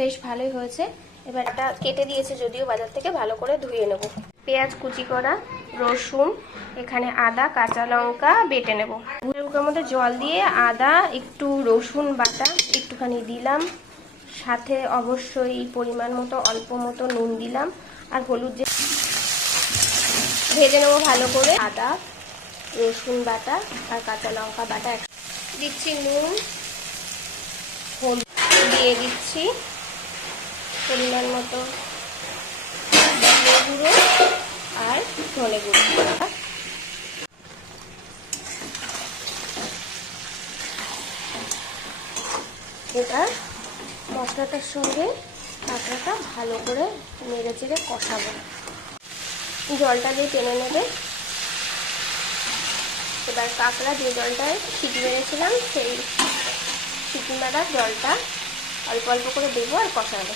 বেশ ভালোই হয়েছে। এবার এটা কেটে দিয়েছে যদিও বাজার থেকে, ভালো করে ধুয়ে নেব। পেঁয়াজ কুচি করা, রসুন, এখানে আদা, কাঁচা লঙ্কা বেটে নেব। ওর মধ্যে জল দিয়ে আদা, একটু রসুন বাটা একটুখানি দিলাম, সাথে অবশ্যই পরিমাণ মতো অল্প মতো নুন দিলাম, আর হলুদ। যে ভেজে নেবো ভালো করে। আদা, রসুন বাটা আর কাঁচা লঙ্কা বাটা দিচ্ছি, নুন, হলুদ দিয়ে দিচ্ছি পরিমাণ মতো জিরে গুঁড়ো আর ধনে গুঁড়ো। এটা মশলাটার সঙ্গে কাঁকড়াটা ভালো করে নেড়ে চেড়ে কষাবো। জলটা দিয়ে টেনে নেবে। এবার কাঁকড়া যে জলটায় সিটি মেরেছিলাম সেই সিটি মারা জলটা অল্প অল্প করে দেবো আর কষাবো।